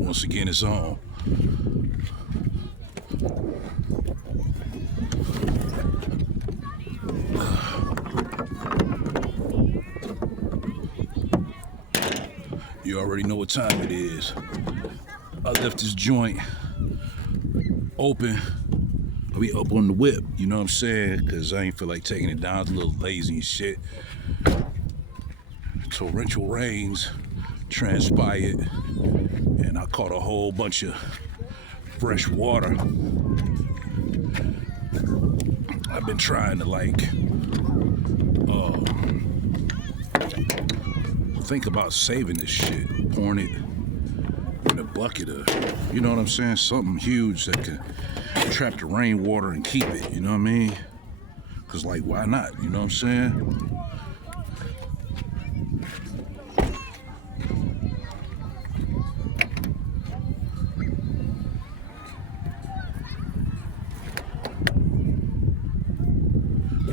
Once again, it's on. You already know what time it is. I left this joint open. I'll be up on the whip, you know what I'm saying? Because I ain't feel like taking it down. It's a little lazy and shit. Torrential rains transpired, and I caught a whole bunch of fresh water. I've been trying to think about saving this shit, pouring it in a bucket of, you know what I'm saying? Something huge that can trap the rainwater and keep it, you know what I mean? Cause like, why not, you know what I'm saying?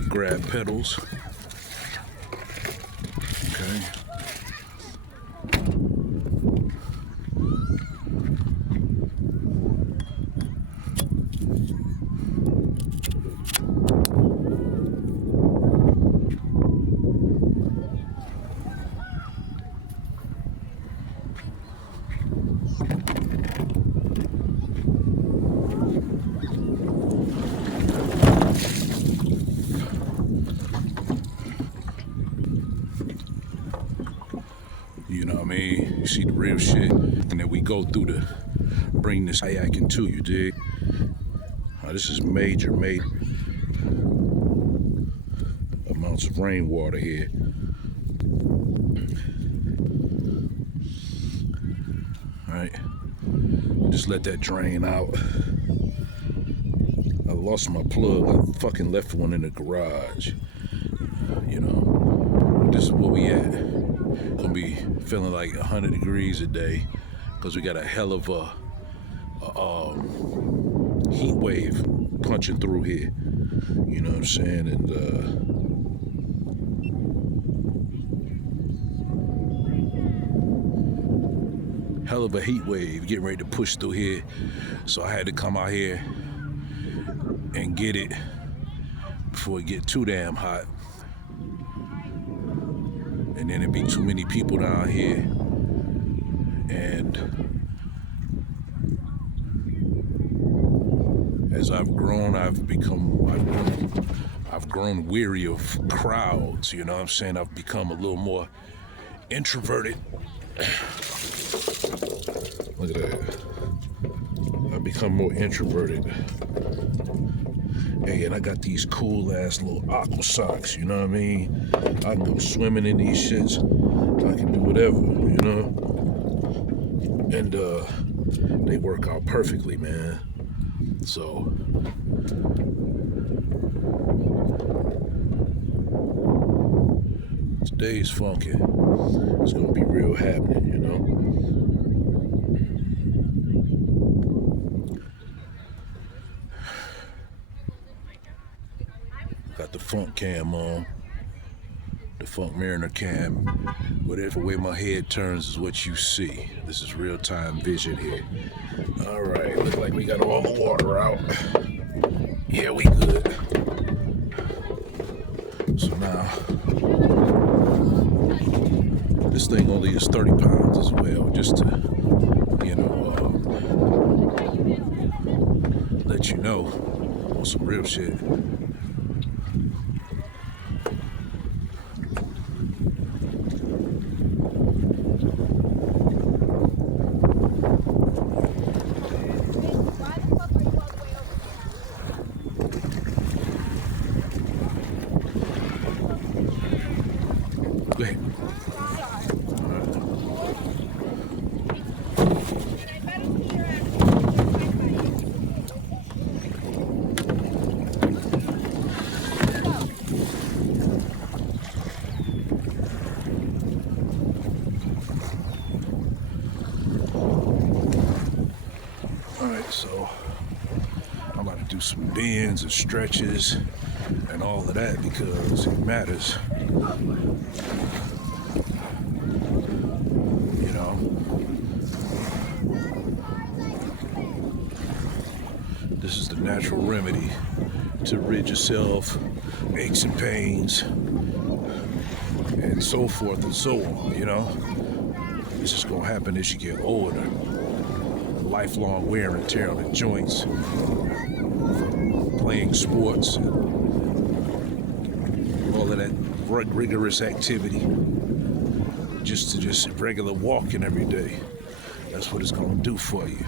Grab pedals. Okay. You know what I mean? You see the real shit, and then we go through the, bring this kayaking to you, dig? This is major amounts of rainwater here. All right, just let that drain out. I lost my plug. I fucking left one in the garage. You know, this is where we at. Gonna be feeling like 100 degrees a day because we got a hell of a heat wave punching through here. You know what I'm saying? And hell of a heat wave getting ready to push through here. So I had to come out here and get it before it get too damn hot. And then it'd be too many people down here. And as I've grown, I've grown weary of crowds, you know what I'm saying? I've become a little more introverted. Look at that. I've become more introverted. Hey, and I got these cool ass little aqua socks, you know what I mean? I can go swimming in these shits. I can do whatever, you know? And they work out perfectly, man. So today's funky. It's gonna be real happening, you know? Got the funk cam on, the funk mariner cam. Whatever way my head turns is what you see. This is real-time vision here. All right, look like we got all the water out. Yeah, we good. So now, this thing only is 30 pounds as well, just to, you know, let you know on some real shit. Go ahead. Alright, so I'm about to do some bends and stretches and all of that because it matters. You know, a natural remedy to rid yourself of aches and pains and so forth and so on, you know. It's just gonna happen as you get older. Lifelong wear and tear on the joints from playing sports and all of that rigorous activity, just regular walking every day. That's what it's gonna do for you.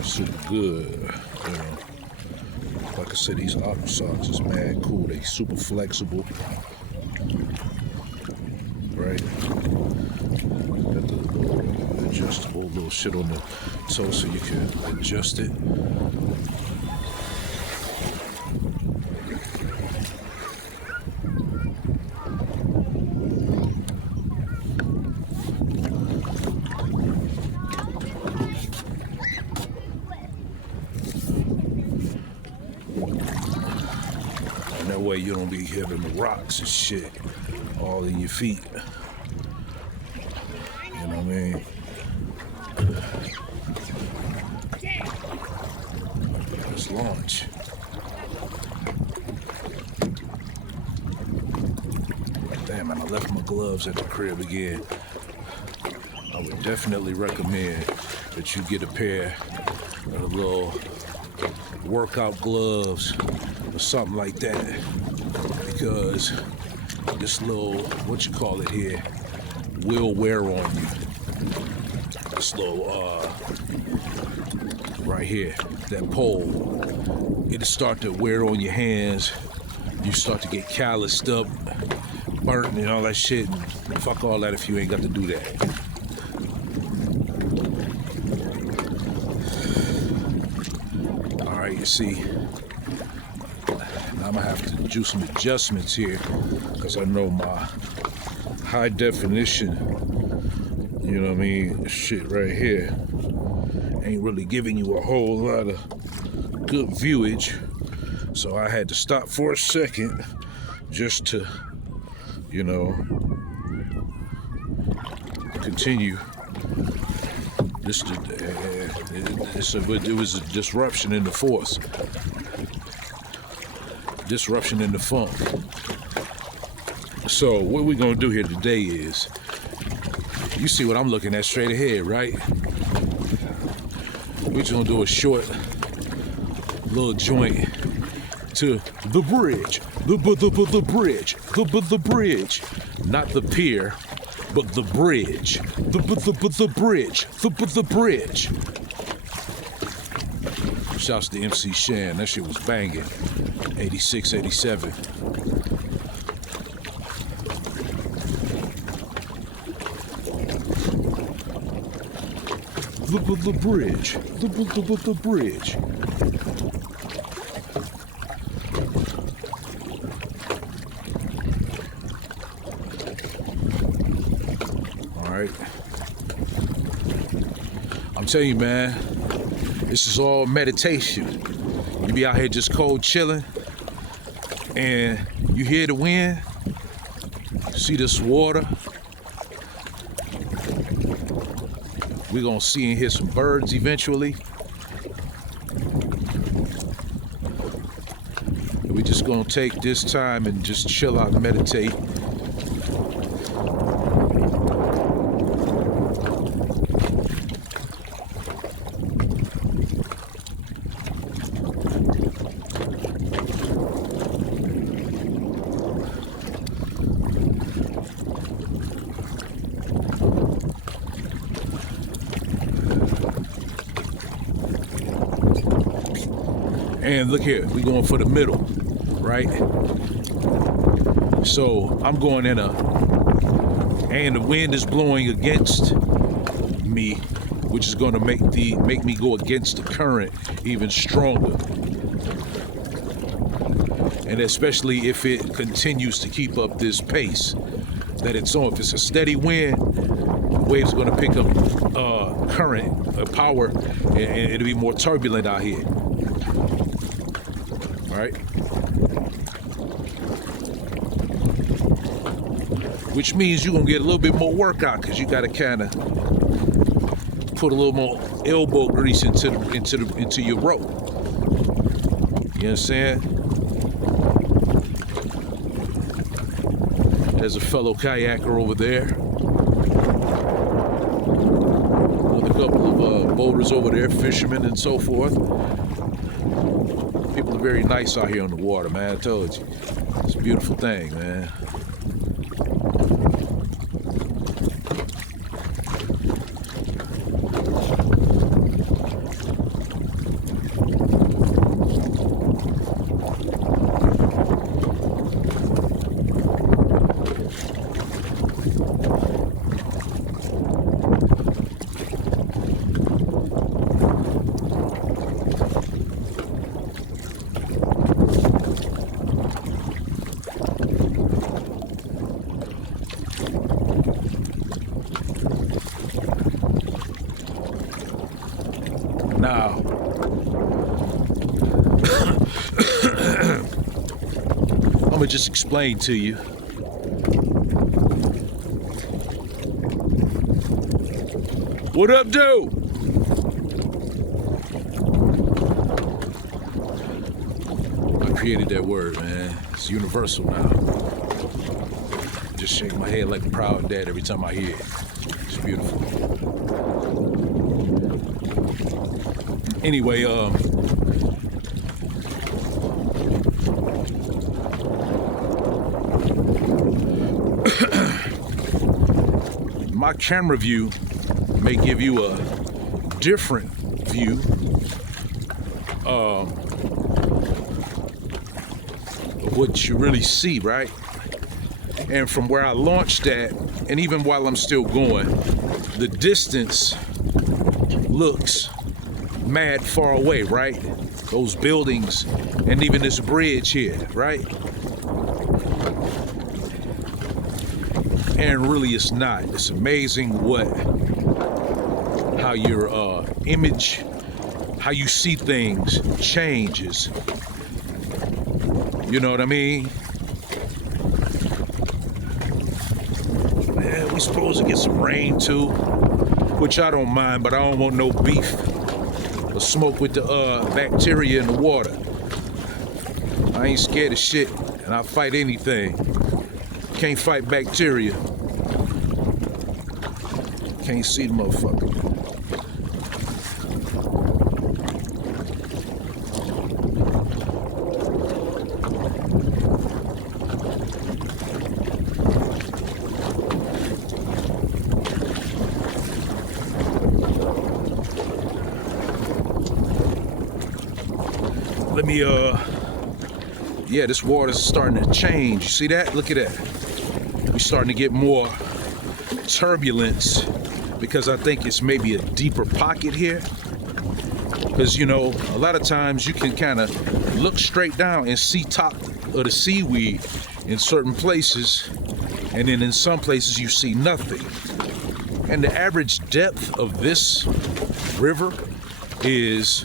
Super good, you know. Like I said, these Aqua socks is mad cool. They super flexible, right? Got the little adjustable little shit on the toe so you can adjust it. That way you don't be hitting the rocks and shit all in your feet. You know what I mean? Let's launch. Damn, and I left my gloves at the crib again. I would definitely recommend that you get a pair of little workout gloves or something like that, because this little, what you call it here, will wear on you. This little, right here, that pole, it'll start to wear on your hands. You start to get calloused up, burnt and all that shit. And fuck all that if you ain't got to do that. All right, you see, I'm gonna have to do some adjustments here because I know my high definition, you know what I mean, shit right here ain't really giving you a whole lot of good viewage. So I had to stop for a second just to, you know, continue. It was a disruption in the force. Disruption in the funk. So what we're gonna do here today is, you see what I'm looking at straight ahead, right? We're just gonna do a short little joint to the bridge, the bridge, not the pier, but the bridge, the bridge. Shouts to MC Shan, that shit was banging. 86, 87. The bridge, the bridge. All right. I'm telling you, man, this is all meditation. You be out here just cold chilling, and you hear the wind, see this water. We're gonna see and hear some birds eventually. And we're just gonna take this time and just chill out and meditate. And look here, we're going for the middle, right? So I'm going in and the wind is blowing against me, which is going to make me go against the current even stronger. And especially if it continues to keep up this pace that it's on. If it's a steady wind, waves are going to pick up current, power, and it'll be more turbulent out here. All right. Which means you're going to get a little bit more workout because you got to kind of put a little more elbow grease into your rope. You understand? There's a fellow kayaker over there. With a couple of boaters over there, fishermen and so forth. People are very nice out here on the water, man. I told you. It's a beautiful thing, man. Now, I'm gonna just explain to you. What up, dude? I created that word, man. It's universal now. Just shake my head like a proud dad every time I hear it. It's beautiful. Anyway, my camera view may give you a different view of what you really see, right? And from where I launched at, and even while I'm still going, the distance looks mad far away, right? Those buildings and even this bridge here, right? And really it's not. It's amazing how your image, how you see things changes. You know what I mean? Man, we supposed to get some rain too, which I don't mind, but I don't want no beef or smoke with the bacteria in the water. I ain't scared of shit, and I'll fight anything. Can't fight bacteria. Can't see the motherfucker. Let me, yeah, this water's starting to change. You see that? Look at that. We're starting to get more turbulence because I think it's maybe a deeper pocket here. Because, you know, a lot of times you can kind of look straight down and see top of the seaweed in certain places, and then in some places you see nothing. And the average depth of this river is,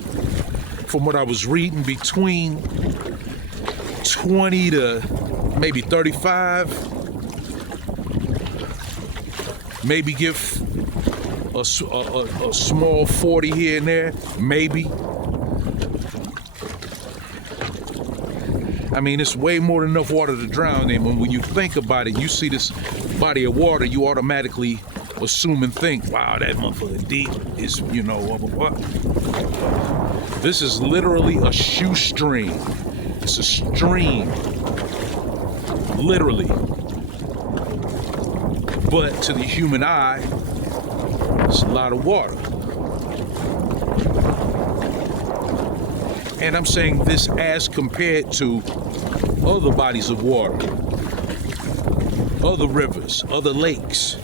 from what I was reading, between 20 to maybe 35. Maybe give a small 40 here and there, maybe. I mean, it's way more than enough water to drown in. When you think about it, you see this body of water, you automatically assume and think, wow, that motherfucker deep is, you know, what. This is literally a shoestring. It's a stream, literally. But to the human eye, it's a lot of water. And I'm saying this as compared to other bodies of water, other rivers, other lakes.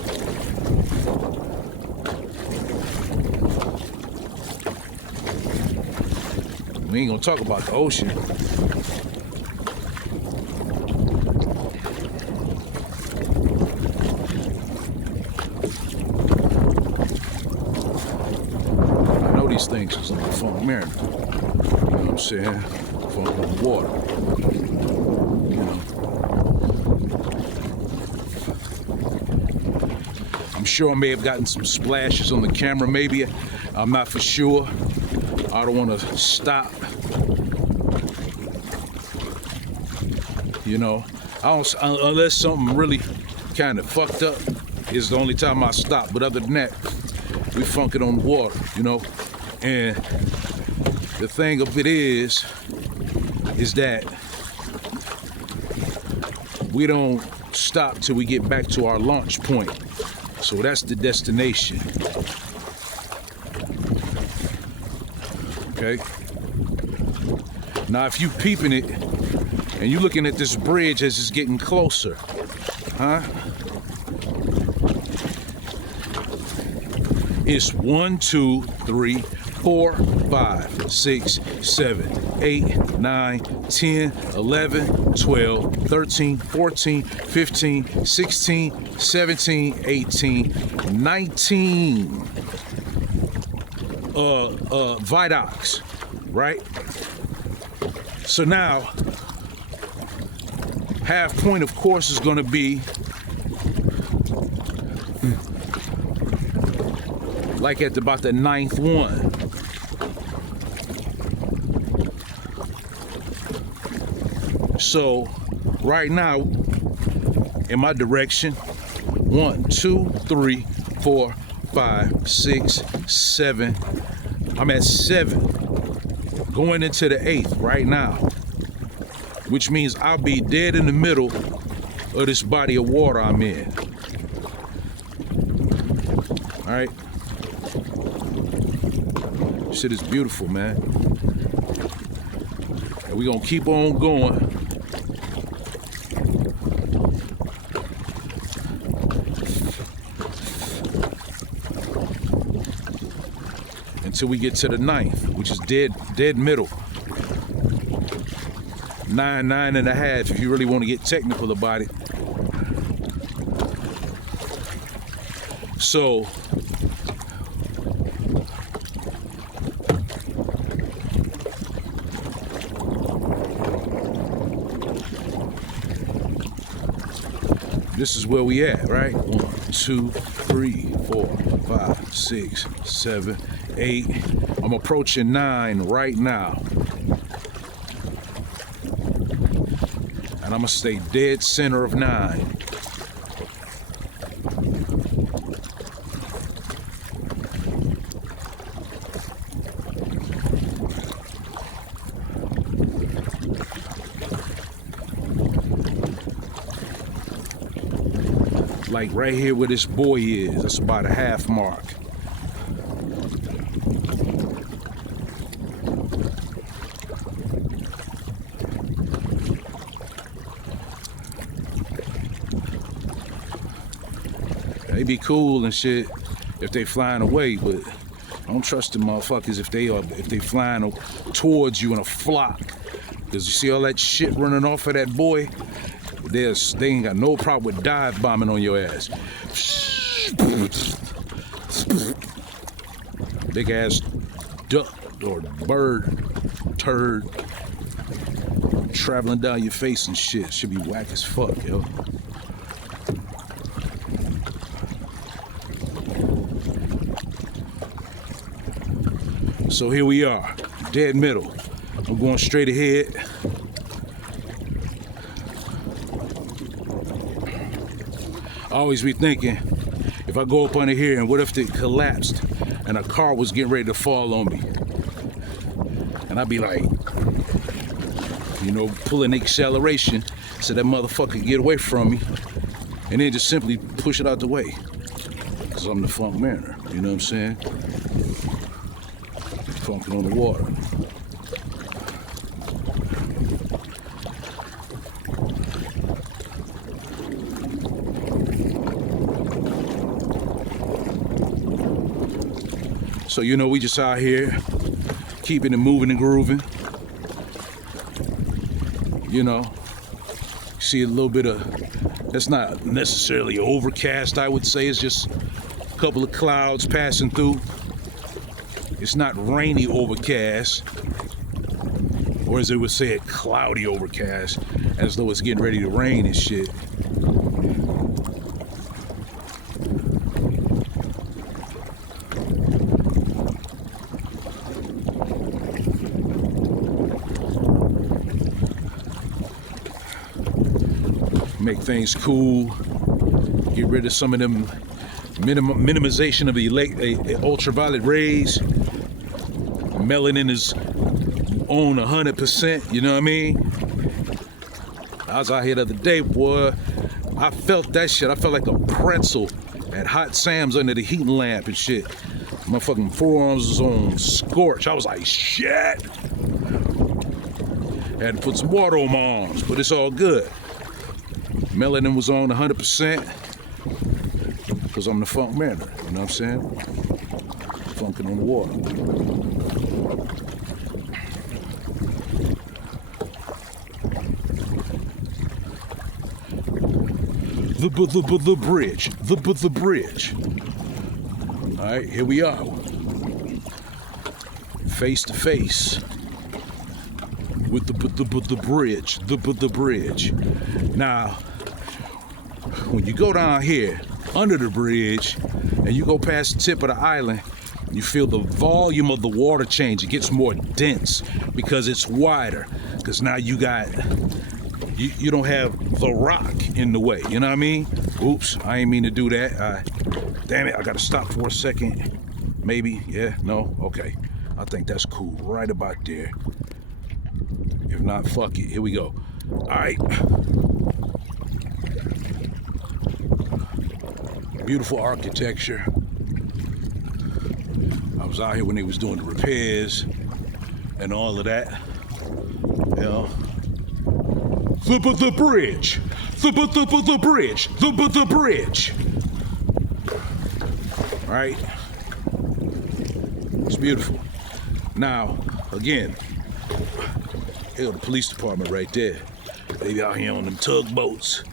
We ain't gonna talk about the ocean. Mariner. You know what I'm saying? Funk on the water. You know. I'm sure I may have gotten some splashes on the camera, maybe. I'm not for sure. I don't want to stop. You know, unless something really kind of fucked up is the only time I stop. But other than that, we funking on the water, you know. And the thing of it is that we don't stop till we get back to our launch point. So that's the destination. Okay. Now, if you peeping it and you looking at this bridge as it's getting closer, huh? It's 1, 2, 3, 4, 5, 6, 7, 8, 9, 10, 11, 12, 13, 14, 15, 16, 17, 18, 19 viaducts, right? So now, half point, of course, is going to be like at about the 9th one. So right now, in my direction, 1, 2, 3, 4, 5, 6, 7. I'm at 7, going into the 8th right now, which means I'll be dead in the middle of this body of water I'm in. All right. Shit is beautiful, man. And we're gonna keep on going. Until we get to the 9th, which is dead middle. 9.5 if you really want to get technical about it. So this is where we at, right? 1, 2, 3, 4, 5, 6, 7, 8. I'm approaching 9 right now. And I'm gonna stay dead center of 9. Like right here where this boy is, that's about a half mark. They be cool and shit if they flying away, but I don't trust them motherfuckers if they flying towards you in a flock. Cause you see all that shit running off of that boy, they ain't got no problem with dive bombing on your ass. Big ass duck or bird turd traveling down your face and shit. Should be whack as fuck, yo. So here we are, dead middle. I'm going straight ahead. I always be thinking, if I go up under here and what if it collapsed and a car was getting ready to fall on me? And I'd be like, you know, pulling acceleration so that motherfucker can get away from me and then just simply push it out the way. Cause I'm the Funk Mariner, you know what I'm saying? Funking on the water. So, you know, we just out here keeping it moving and grooving. You know, see a little bit of, that's not necessarily overcast, I would say. It's just a couple of clouds passing through. It's not rainy overcast, or as they would say, cloudy overcast, as though it's getting ready to rain and shit. Make things cool, get rid of some of them minimization of the ultraviolet rays. Melanin is on 100%, you know what I mean? I was out here the other day, boy, I felt that shit. I felt like a pretzel at Hot Sam's under the heating lamp and shit. My fucking forearms was on scorch. I was like, shit. Had to put some water on my arms, but it's all good. Melanin was on 100% because I'm the funk mariner, you know what I'm saying? Funkin' on the water. The bridge, the bridge. All right, here we are, face to face with the bridge, the bridge. Now, when you go down here under the bridge and you go past the tip of the island, you feel the volume of the water change. It gets more dense because it's wider. Because now you don't have the rock in the way. You know what I mean? Oops, I ain't mean to do that. Damn it, I gotta stop for a second. Maybe, yeah, no, okay. I think that's cool right about there. If not, fuck it, here we go. All right. Beautiful architecture. I was out here when they was doing the repairs and all of that. You know, the bridge, the bridge, the bridge. All right, it's beautiful. Now, again, here's the police department right there. They be out here on them tugboats.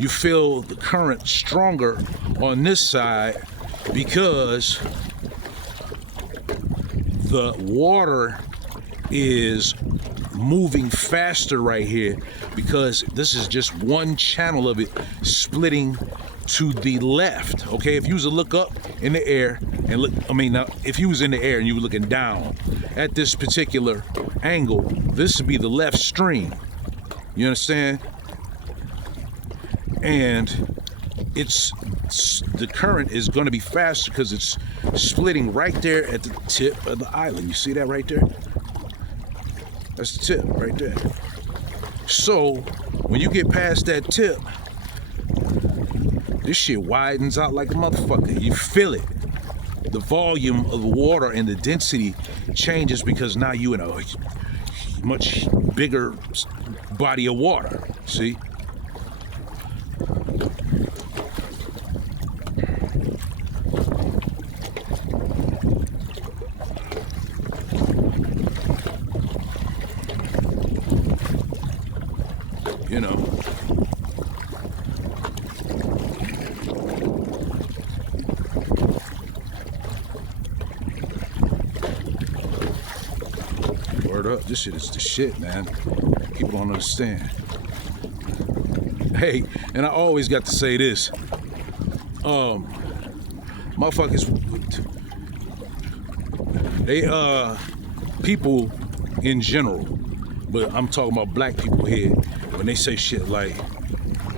You feel the current stronger on this side because the water is moving faster right here because this is just one channel of it splitting to the left. Okay, if you was to look up in the air and look, now if you was in the air and you were looking down at this particular angle, this would be the left stream. You understand? And the current is going to be faster because it's splitting right there at the tip of the island. You see that right there? That's the tip right there. So when you get past that tip, this shit widens out like a motherfucker. You feel it. The volume of the water and the density changes because now you in a much bigger body of water. See? You know, word up, this shit is the shit, man. People don't understand. Hey, and I always got to say this. Motherfuckers, they people in general, but I'm talking about black people here, when they say shit like,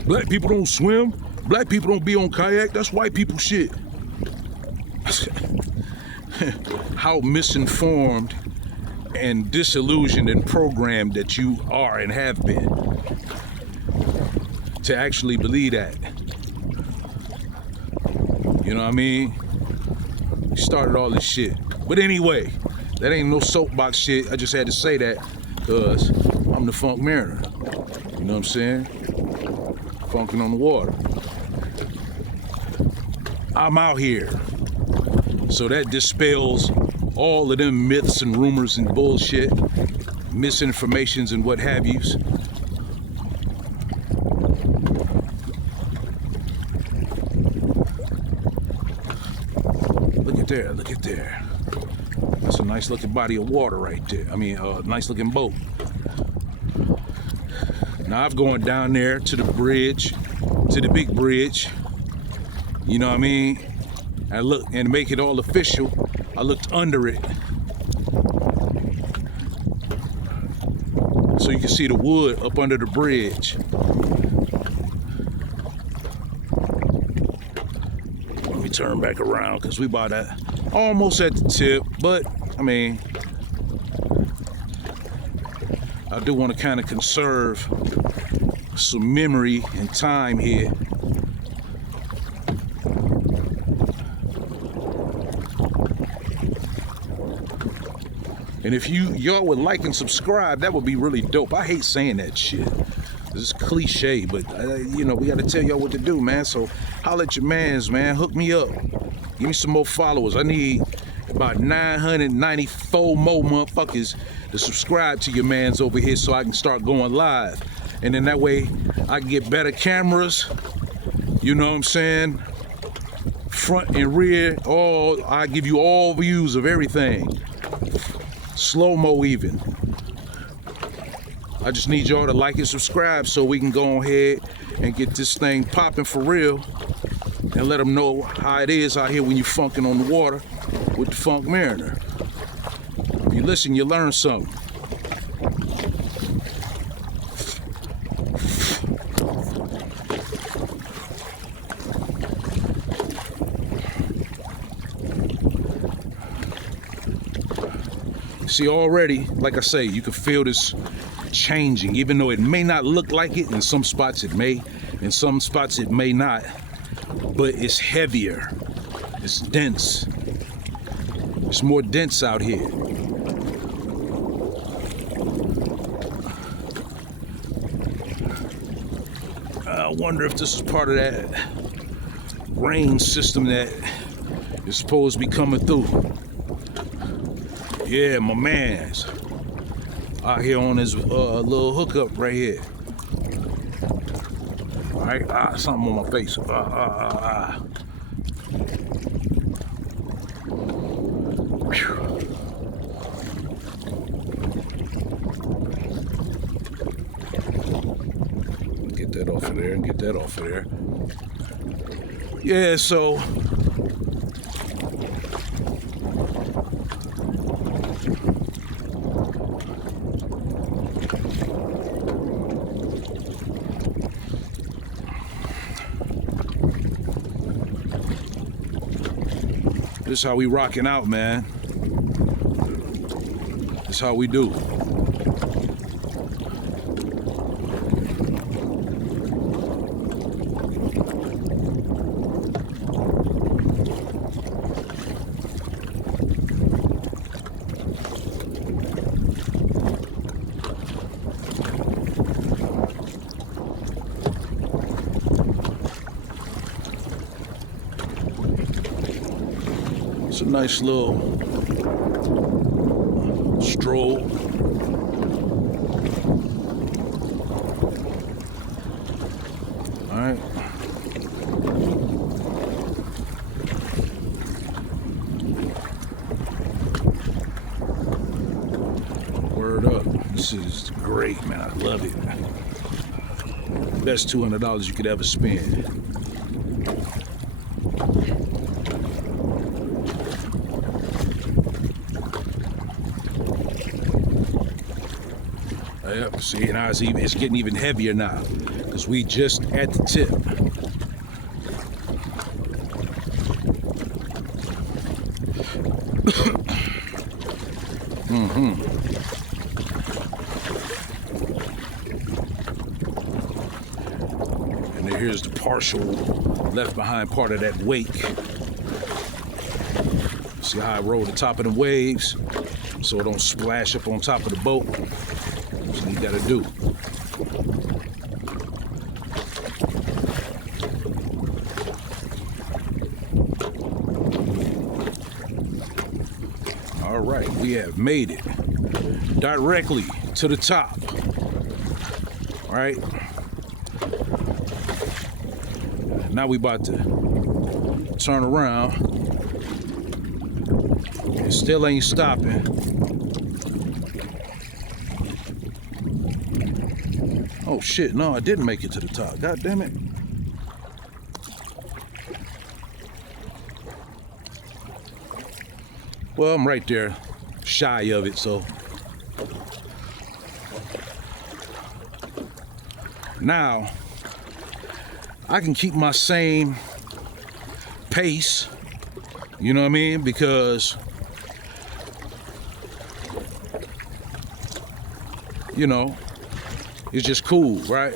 black people don't swim, black people don't be on kayak, that's white people shit. How misinformed and disillusioned and programmed that you are and have been to actually believe that. You know what I mean? You started all this shit. But anyway, that ain't no soapbox shit. I just had to say that because I'm the funk mariner. You know what I'm saying? Funkin' on the water. I'm out here. So that dispels all of them myths and rumors and bullshit, misinformations and what have yous. there, look at there. That's a nice looking body of water right there. I mean, nice looking boat. Now I've gone down there to the bridge, to the big bridge. You know what I mean? I look, and to make it all official, I looked under it. So you can see the wood up under the bridge. Let me turn back around because we about at almost at the tip, but I mean, I do want to kind of conserve some memory and time here. And if y'all would like and subscribe, that would be really dope. I hate saying that shit. This is cliche, but you know, we got to tell y'all what to do, man. So holla at your mans, man. Hook me up. Give me some more followers. I need about 994 more motherfuckers to subscribe to your mans over here so I can start going live. And then that way I can get better cameras. You know what I'm saying? Front and rear, I give you all views of everything. Slow-mo even. I just need y'all to like and subscribe so we can go ahead and get this thing popping for real and let them know how it is out here when you funking on the water with the Funk Mariner. If you listen, you learn something. See, already, like I say, you can feel this changing, even though it may not look like it. In some spots it may, in some spots it may not, but it's heavier, it's dense, it's more dense out here. I wonder if this is part of that rain system that is supposed to be coming through. Yeah, my man's out here on his little hookup right here. All right, something on my face. Get that off of there and get that off of there. Yeah, so this is how we rocking out, man. This is how we do. It's a nice little stroll. All right. Word up. This is great, man. I love it. Best $200 you could ever spend. Yep, see, now it's getting even heavier now because we just at the tip. And then here's the partial left behind part of that wake. See how I roll the top of the waves so it don't splash up on top of the boat. That's what you gotta do. All right, we have made it directly to the top. All right. Now we about to turn around It still ain't stopping. Oh shit, no, I didn't make it to the top. God damn it. Well, I'm right there, shy of it, so. Now, I can keep my same pace, you know what I mean? Because, you know, it's just cool, right?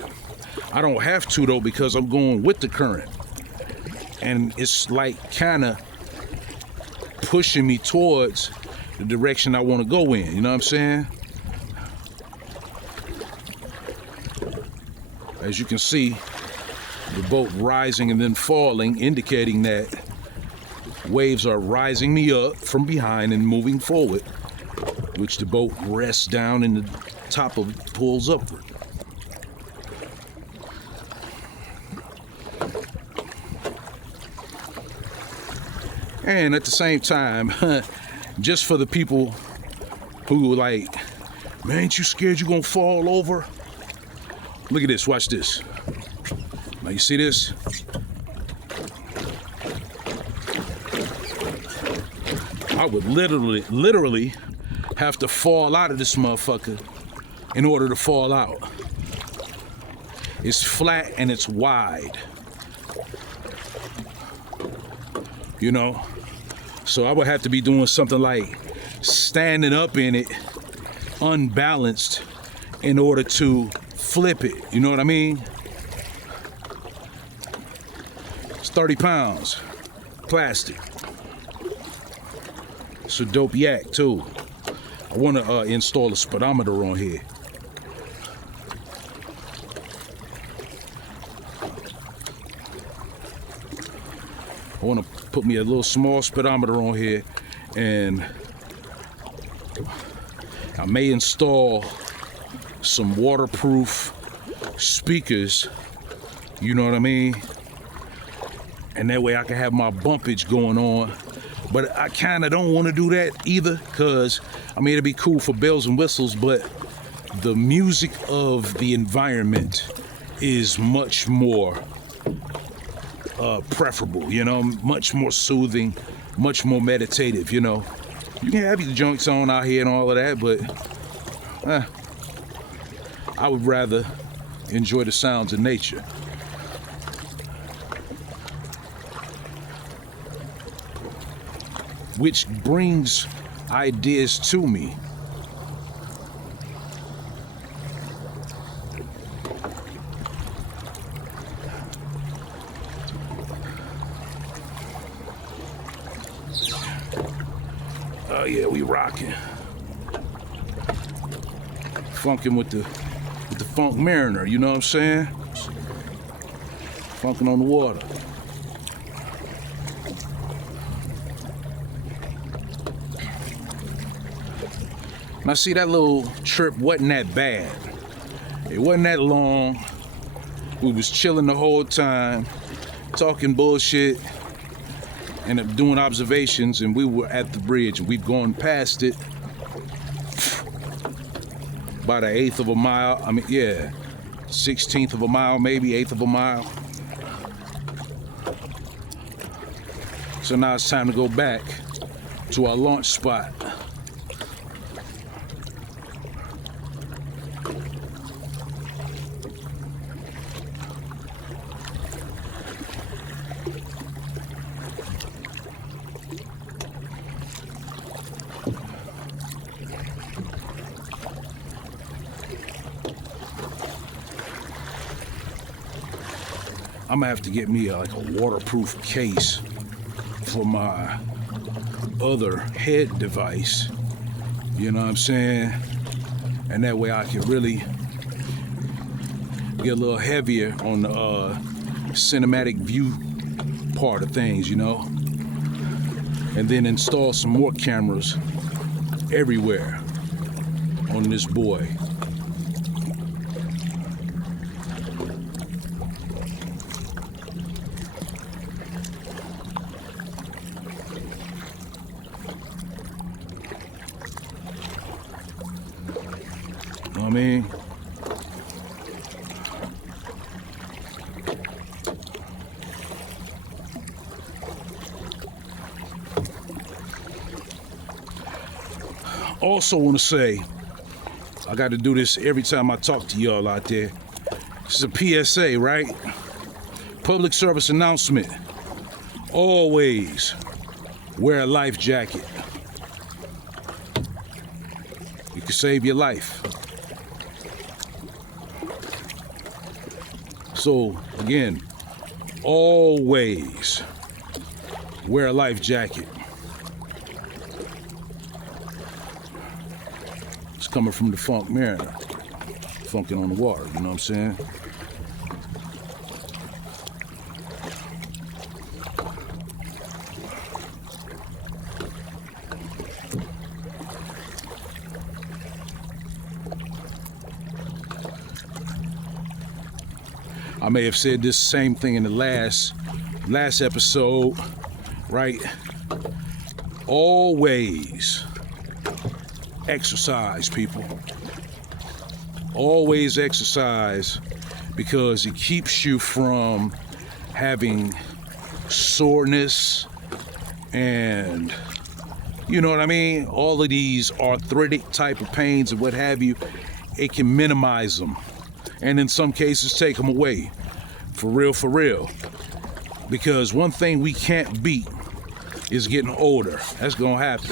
I don't have to though, because I'm going with the current. And it's like kind of pushing me towards the direction I want to go in, you know what I'm saying? As you can see, the boat rising and then falling, indicating that waves are rising me up from behind and moving forward, which the boat rests down and the top of it pulls upward. And at the same time, just for the people who like, man, ain't you scared you're gonna fall over? Look at this, watch this. Now you see this? I would literally have to fall out of this motherfucker in order to fall out. It's flat and it's wide. You know? So I would have to be doing something like standing up in it, unbalanced, in order to flip it. You know what I mean? It's 30 pounds, plastic. It's a dope yak too. I want to install a speedometer on here. I want to put me a little small speedometer on here, and I may install some waterproof speakers, you know what I mean? And that way I can have my bumpage going on. But I kind of don't want to do that either, because I mean, it'd be cool for bells and whistles, but the music of the environment is much more preferable, you know, much more soothing, much more meditative, you know. You can have your joints on out here and all of that, but I would rather enjoy the sounds of nature. Which brings ideas to me. Oh yeah, we rocking. Funkin' with the Funk Mariner, you know what I'm saying? Funkin' on the water. Now see, that little trip wasn't that bad. It wasn't that long. We was chilling the whole time, talking bullshit, and doing observations, and we were at the bridge. We've gone past it about 1/8 of a mile. I mean, yeah, 1/16 of a mile, maybe 1/8 of a mile. So now it's time to go back to our launch spot. I'm gonna have to get me like a waterproof case for my other head device, you know what I'm saying? And that way I can really get a little heavier on the cinematic view part of things, you know? And then install some more cameras everywhere on this boy. I mean? Also want to say, I got to do this every time I talk to y'all out there. This is a PSA, right? Public service announcement. Always wear a life jacket. You can save your life. So, again, always wear a life jacket. It's coming from the Funk Mariner. Funkin' on the water, you know what I'm saying? I may have said this same thing in the last episode, right? Always exercise, people. Always exercise, because it keeps you from having soreness and, you know what I mean? All of these arthritic type of pains and what have you, it can minimize them. And in some cases, take them away. For real. Because one thing we can't beat is getting older. That's gonna happen.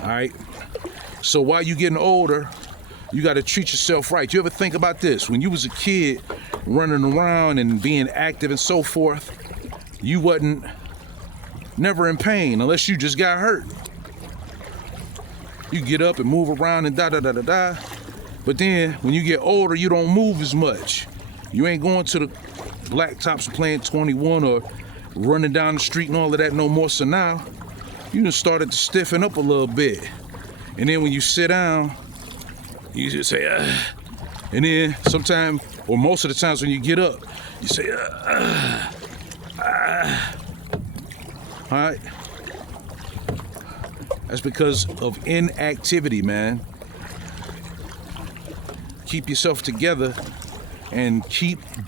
All right? So while you're getting older, you gotta treat yourself right. You ever think about this? When you was a kid, running around and being active and so forth, you wasn't never in pain unless you just got hurt. You get up and move around and da. But then, when you get older, you don't move as much. You ain't going to the blacktops and playing 21 or running down the street and all of that no more. So now, you done started to stiffen up a little bit. And then when you sit down, you just say, and then sometimes, or most of the times when you get up, you say, all right? That's because of inactivity, man. Keep yourself together and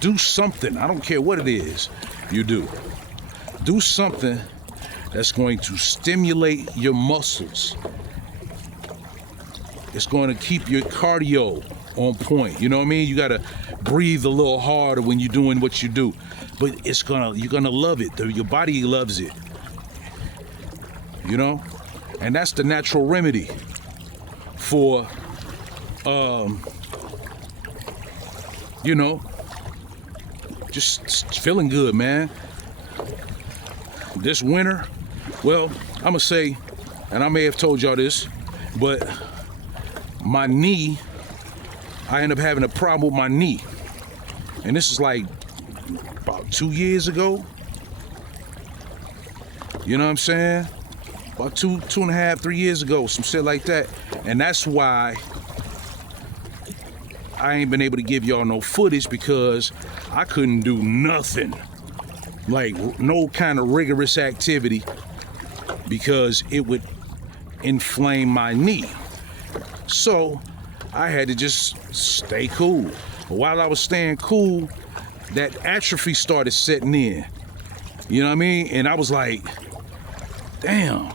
do something. I don't care what it is you do. Do something that's going to stimulate your muscles. It's going to keep your cardio on point. You know what I mean? You got to breathe a little harder when you're doing what you do. But you're gonna love it. Your body loves it. You know? And that's the natural remedy for you know, just feeling good, man. This winter, well, I'm gonna say, and I may have told y'all this, but my knee, I ended up having a problem with my knee. And this is like about 2 years ago. You know what I'm saying? About two and a half, 3 years ago, some shit like that. And that's why I ain't been able to give y'all no footage, because I couldn't do nothing, like no kind of rigorous activity, because it would inflame my knee. So I had to just stay cool. But while I was staying cool, that atrophy started setting in. You know what I mean? And I was like, damn,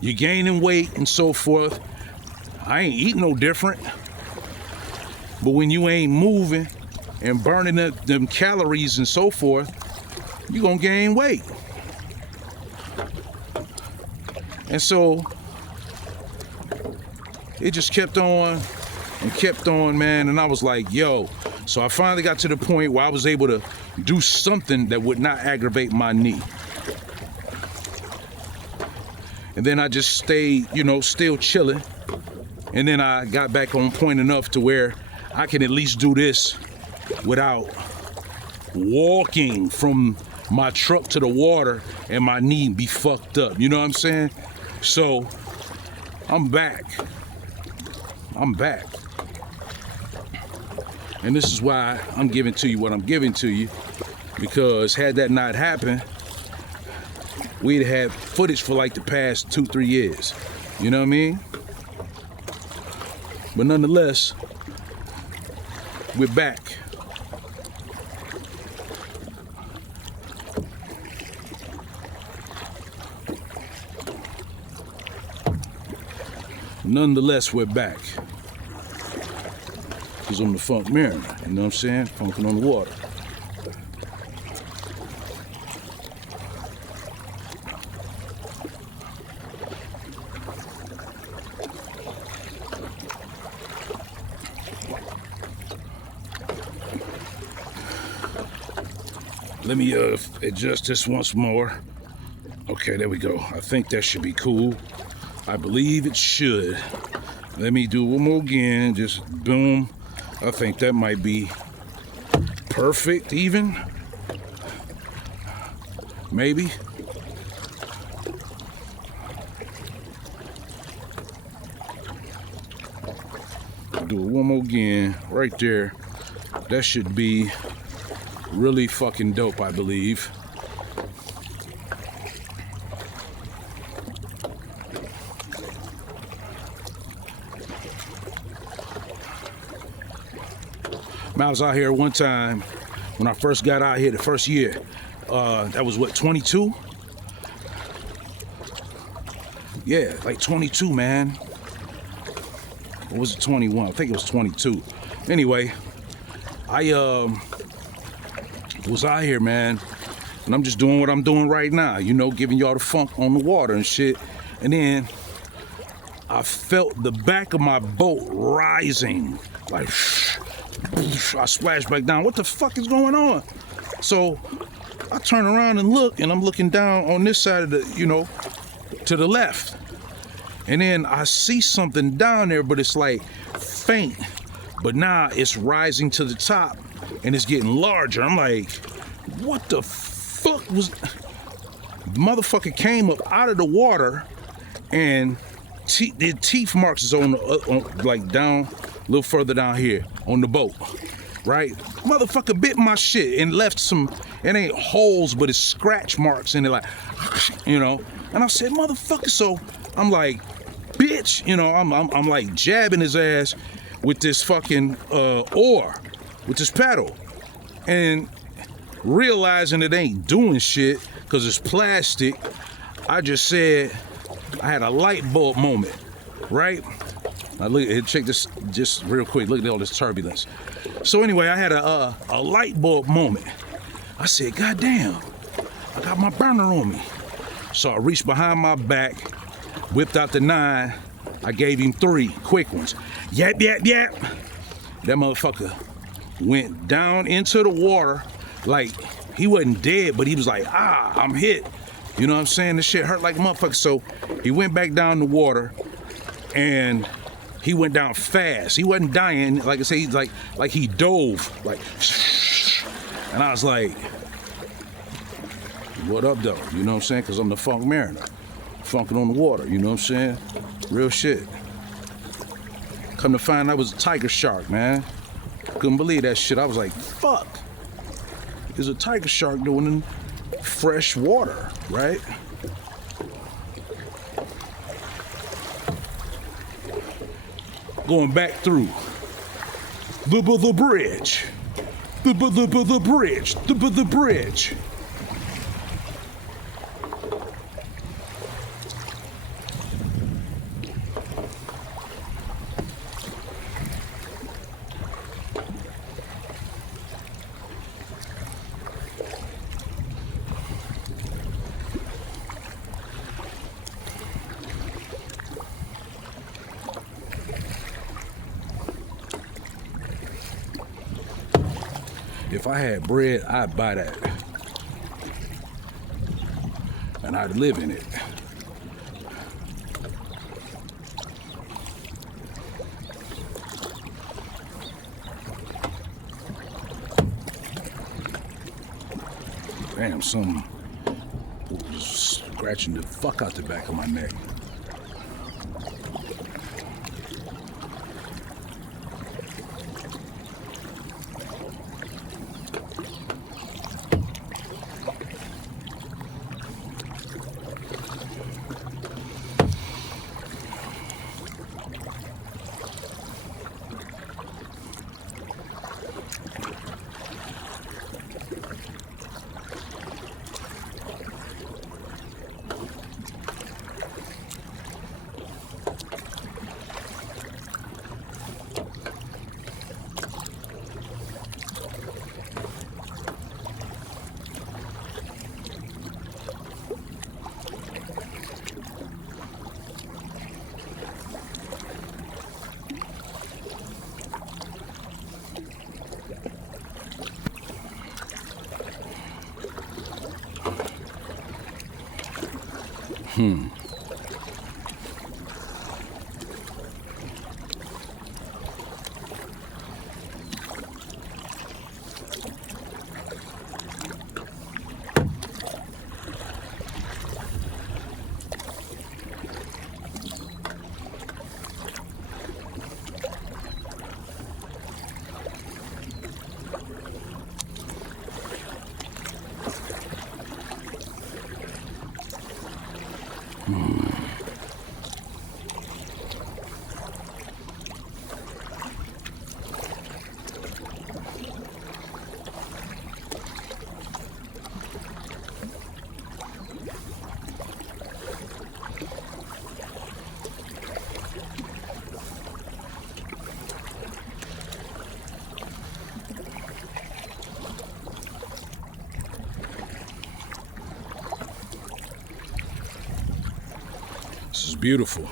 you're gaining weight and so forth. I ain't eating no different. But when you ain't moving and burning them calories and so forth, you're gonna gain weight. And so it just kept on and kept on, man. And I was like, yo. So I finally got to the point where I was able to do something that would not aggravate my knee. And then I just stayed, you know, still chilling. And then I got back on point enough to where I can at least do this without walking from my truck to the water and my knee be fucked up. You know what I'm saying? So I'm back. And this is why I'm giving to you what I'm giving to you, because had that not happened, we'd have footage for like the past 2-3 years. You know what I mean? But nonetheless, we're back. Nonetheless, we're back. Because I'm the Funk Mariner, you know what I'm saying? Funkin' on the water. Let me adjust this once more. Okay, there we go. I think that should be cool. I believe it should. Let me do one more again. Just boom. I think that might be perfect even. Maybe. Do it one more again. Right there. That should be really fucking dope, I believe. I was out here one time when I first got out here the first year. That was what, 22? Yeah, like 22, man. Or was it 21? I think it was 22. Anyway, I was out here, man, and I'm just doing what I'm doing right now, you know, giving y'all the funk on the water and shit. And then I felt the back of my boat rising, like I splashed back down. What the fuck is going on? So I turn around and look, and I'm looking down on this side of the, you know, to the left. And then I see something down there, but it's like faint. But now it's rising to the top, and it's getting larger. I'm like, what the fuck was... Motherfucker came up out of the water, and the teeth marks is on like down, a little further down here on the boat, right? Motherfucker bit my shit and left some, it ain't holes, but it's scratch marks in it, like, you know? And I said, motherfucker, so I'm like, bitch, you know, I'm like jabbing his ass with this fucking oar, with this paddle, and realizing it ain't doing shit because it's plastic. I just said, I had a light bulb moment, right? Now look, check this just real quick. Look at all this turbulence. So anyway, I had a light bulb moment. I said, God damn, I got my burner on me. So I reached behind my back, whipped out the 9. I gave him 3 quick ones. Yap, yap, yap. That motherfucker went down into the water like he wasn't dead, but he was like, ah, I'm hit. You know what I'm saying? This shit hurt like a motherfucker. So he went back down the water, and he went down fast. He wasn't dying. Like I say, he's like he dove, like, and I was like, what up, though? You know what I'm saying? Because I'm the Funk Mariner. Funkin' on the water, you know what I'm saying? Real shit. Come to find out, I was a tiger shark, man. Couldn't believe that shit. I was like, fuck. There's a tiger shark doing in fresh water, right? Going back through the bridge. The bridge. If I had bread, I'd buy that. And I'd live in it. Damn, something just scratching the fuck out the back of my neck. This is beautiful.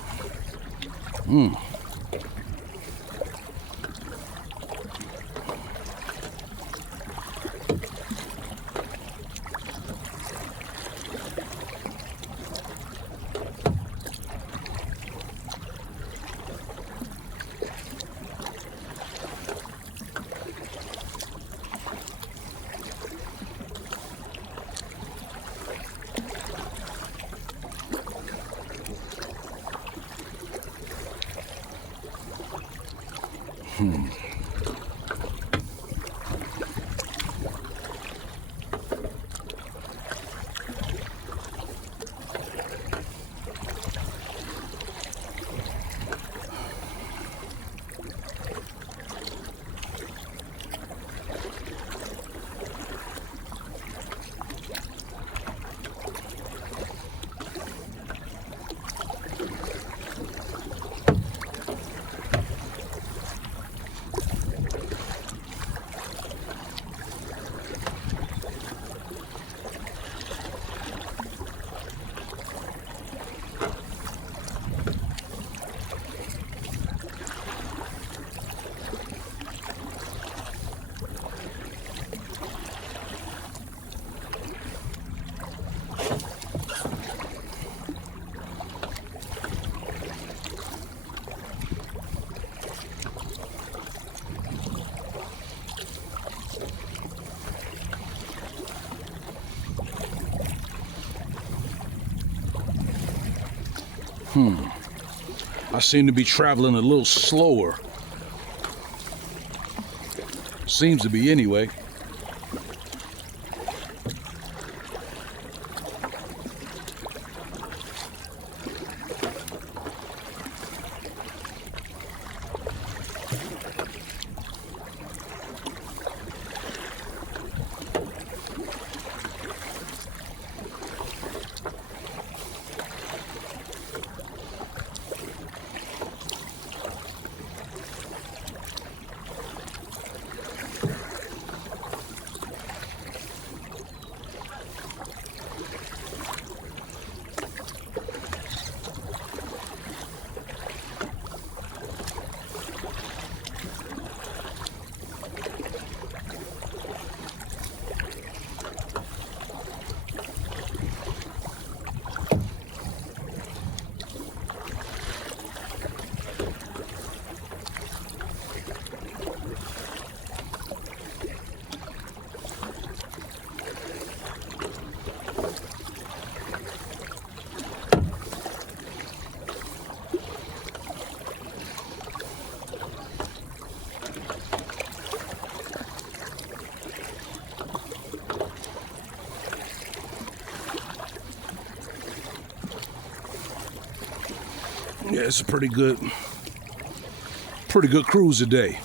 I seem to be traveling a little slower. Seems to be anyway. Yeah, it's a pretty good cruise today.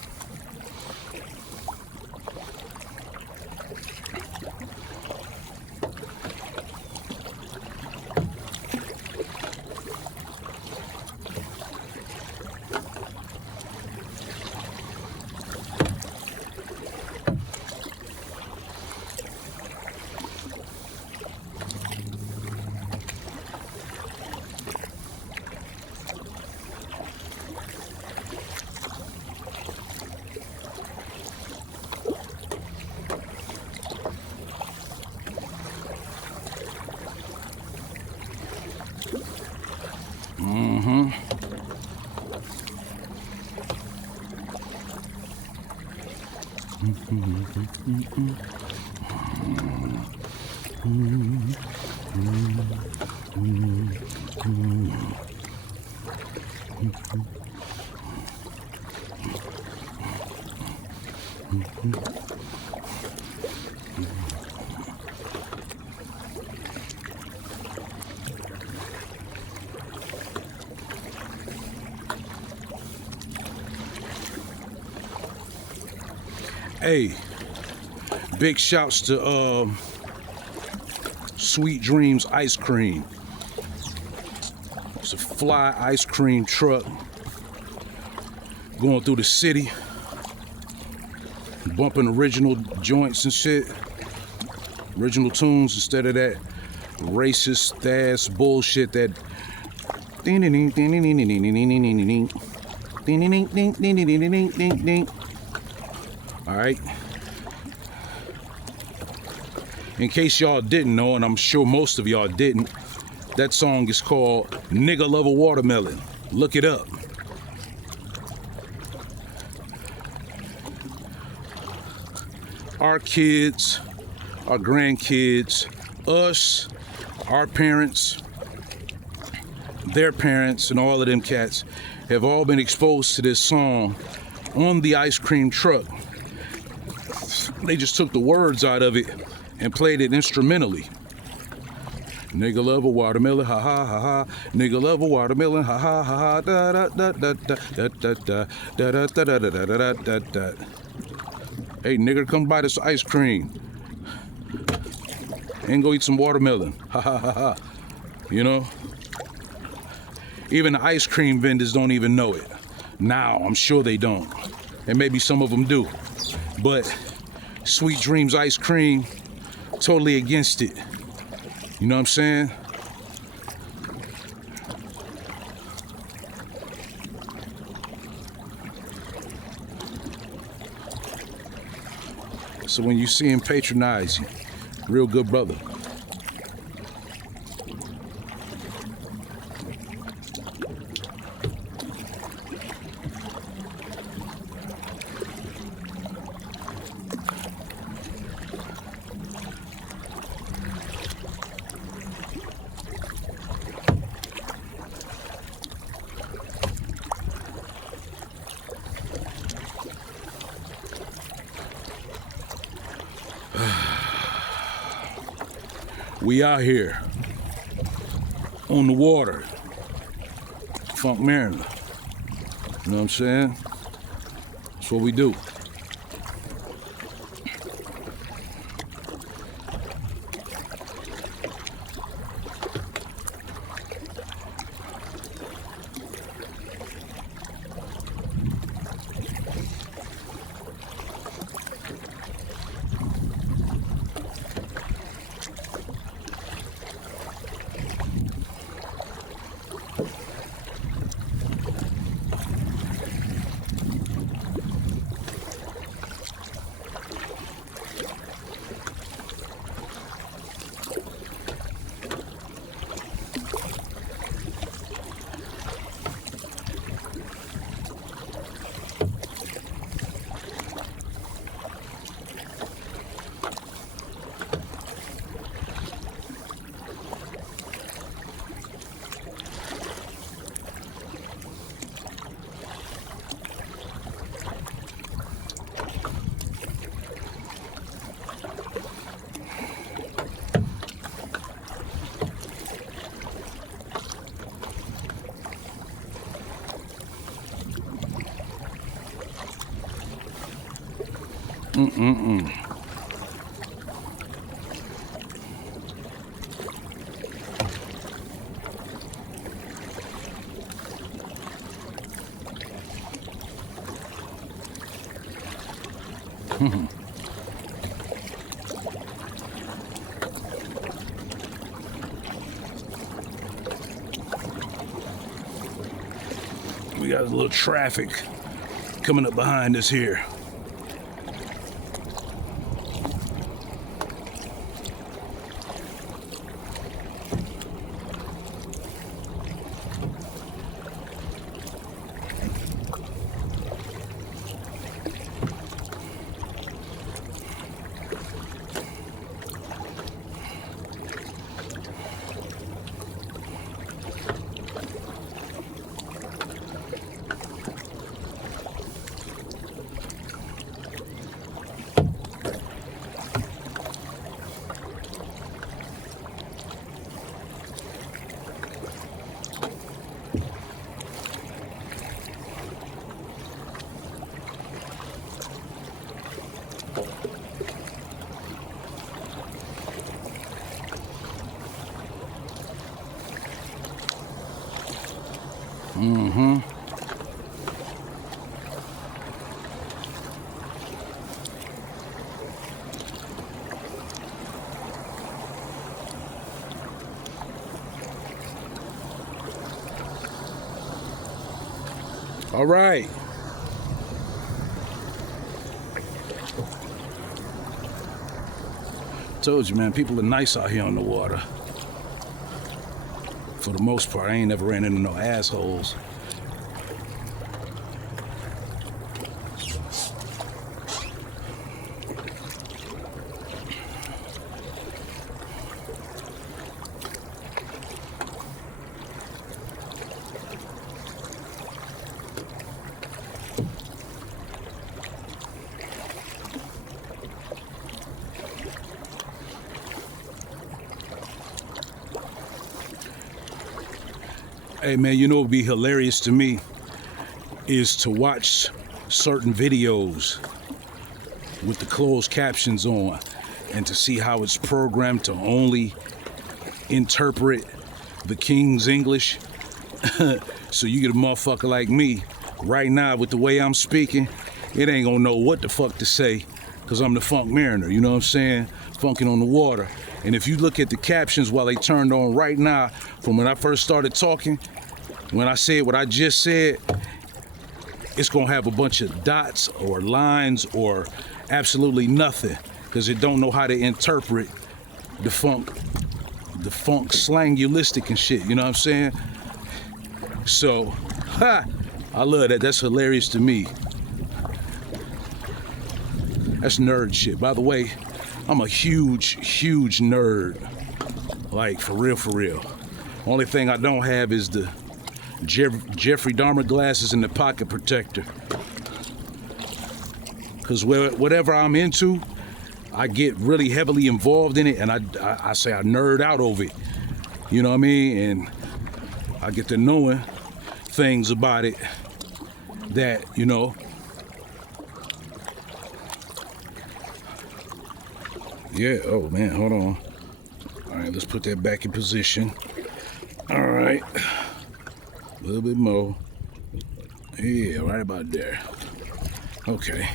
Hey, big shouts to Sweet Dreams Ice Cream. It's a fly ice cream truck going through the city, bumping original joints and shit, original tunes instead of that racist ass bullshit that ding ding ding ding ding ding ding ding ding ding ding ding ding ding. All right. In case y'all didn't know, and I'm sure most of y'all didn't, that song is called Nigga Love a Watermelon. Look it up. Our kids, our grandkids, us, our parents, their parents, and all of them cats have all been exposed to this song on the ice cream truck. They just took the words out of it and played it instrumentally. Nigga love a watermelon, ha ha ha ha. Nigga love a watermelon, ha ha ha ha. Da da da da da da da da da da da da da da da. Hey nigga, come buy this ice cream and go eat some watermelon, ha ha ha ha. You know? Even the ice cream vendors don't even know it. Now, I'm sure they don't. And maybe some of them do. But Sweet Dreams Ice Cream, totally against it. You know what I'm saying? So when you see him patronize you, real good brother. We out here on the water, Funk Mariner. You know what I'm saying? That's what we do. We got a little traffic coming up behind us here. Mm-hmm. All right. Told you, man, people are nice out here on the water. For the most part, I ain't never ran into no assholes. Hey man, you know what would be hilarious to me is to watch certain videos with the closed captions on and to see how it's programmed to only interpret the King's English. So you get a motherfucker like me right now with the way I'm speaking, it ain't gonna know what the fuck to say because I'm the Funk Mariner, you know what I'm saying? Funking on the water. And if you look at the captions while they turned on right now from when I first started talking, when I said what I just said, it's gonna have a bunch of dots or lines or absolutely nothing because it don't know how to interpret the funk slangulistic and shit, you know what I'm saying? So, I love that. That's hilarious to me. That's nerd shit. By the way, I'm a huge nerd. Like, for real. Only thing I don't have is the Jeffrey Dahmer glasses and the pocket protector. Because whatever I'm into, I get really heavily involved in it, and I say I nerd out over it. You know what I mean? And I get to knowing things about it that, you know, yeah, oh man, hold on. All right, let's put that back in position. All right, a little bit more. Yeah, right about there. Okay.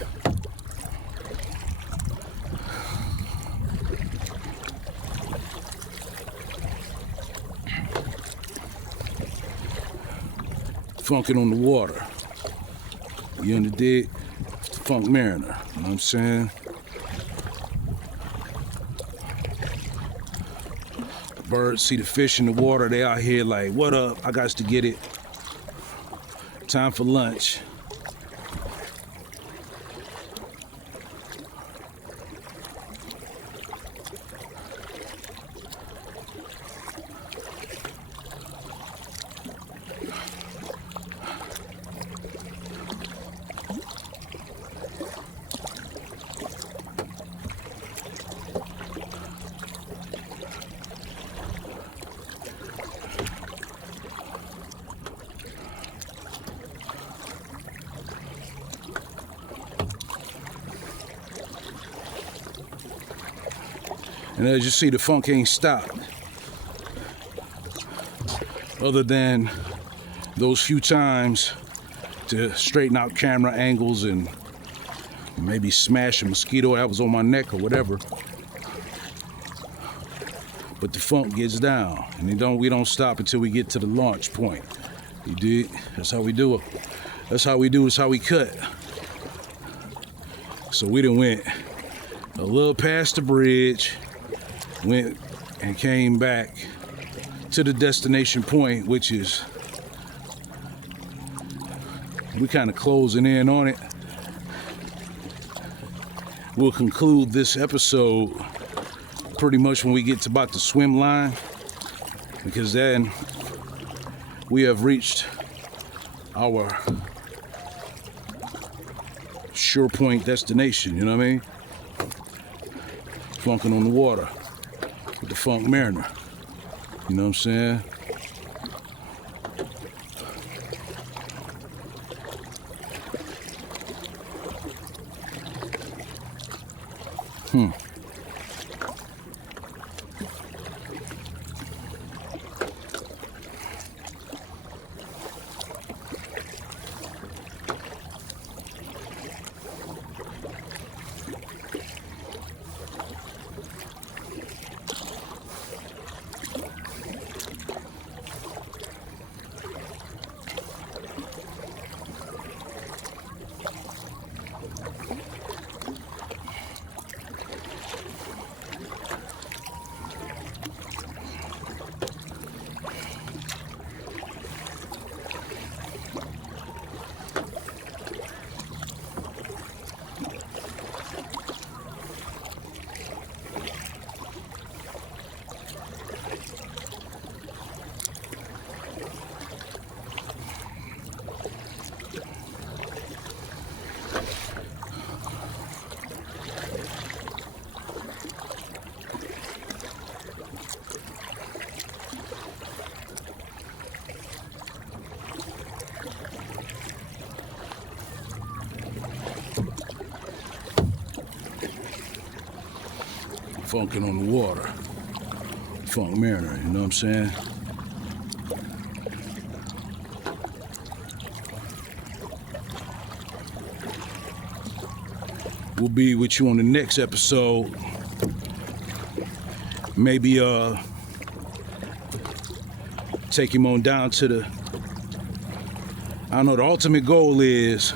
Funkin' on the water. You under dig? Funk Mariner, you know what I'm saying? The birds see the fish in the water, they out here like, what up? I got to get it. Time for lunch. And as you see, the funk ain't stopped. Other than those few times to straighten out camera angles and maybe smash a mosquito that was on my neck or whatever. But the funk gets down, and we don't stop until we get to the launch point. You dig? That's how we do it. That's how we do it. That's how we cut. So we done went a little past the bridge, went and came back to the destination point, which is, we kind of closing in on it. We'll conclude this episode pretty much when we get to about the swim line, because then we have reached our sure point destination, you know what I mean? Funkin' on the water with the Funk Mariner, you know what I'm saying? Funkin' on the water. Funk Mariner, you know what I'm saying? We'll be with you on the next episode. Maybe take him on down to the, I don't know, the ultimate goal is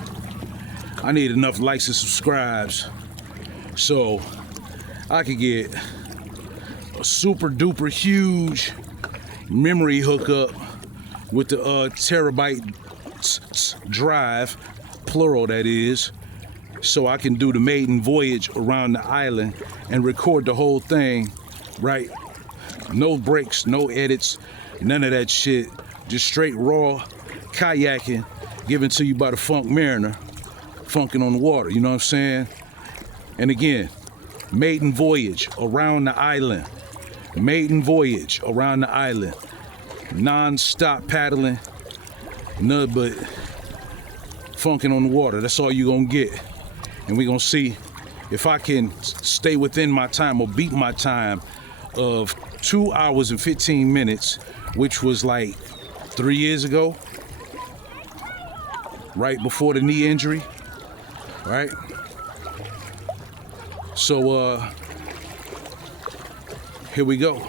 I need enough likes and subscribes so I could get a super duper huge memory hookup with the terabyte drive, plural that is, so I can do the maiden voyage around the island and record the whole thing, right? No breaks, no edits, none of that shit. Just straight raw kayaking given to you by the Funk Mariner, funkin' on the water, you know what I'm saying? And again, maiden voyage around the island. Maiden voyage around the island. Non-stop paddling, nothing but funkin' on the water. That's all you're gonna get. And we're gonna see if I can stay within my time or beat my time of 2 hours and 15 minutes, which was like 3 years ago, right before the knee injury, right? So here we go.